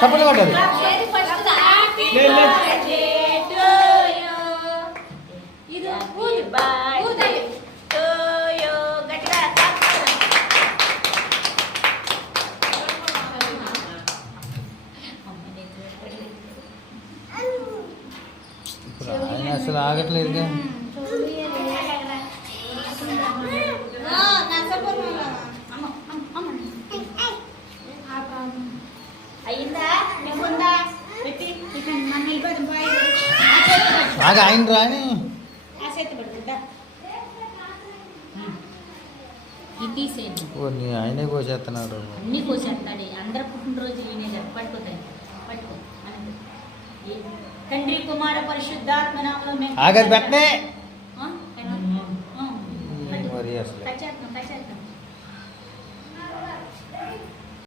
Support కొట్టాలి. ఆయన అసలు ఆగట్లేదుగా. ఆయన రాని ఆయనే కోసేస్తున్నాడు. అన్ని కోసేస్తాడు. అందరు పుట్టినరోజు ఈయన పట్టుకోతాయి. తండ్రి కుమార పరిశుద్ధాత్మ నామములో ఆగదు పెట్టనే మరి అసలు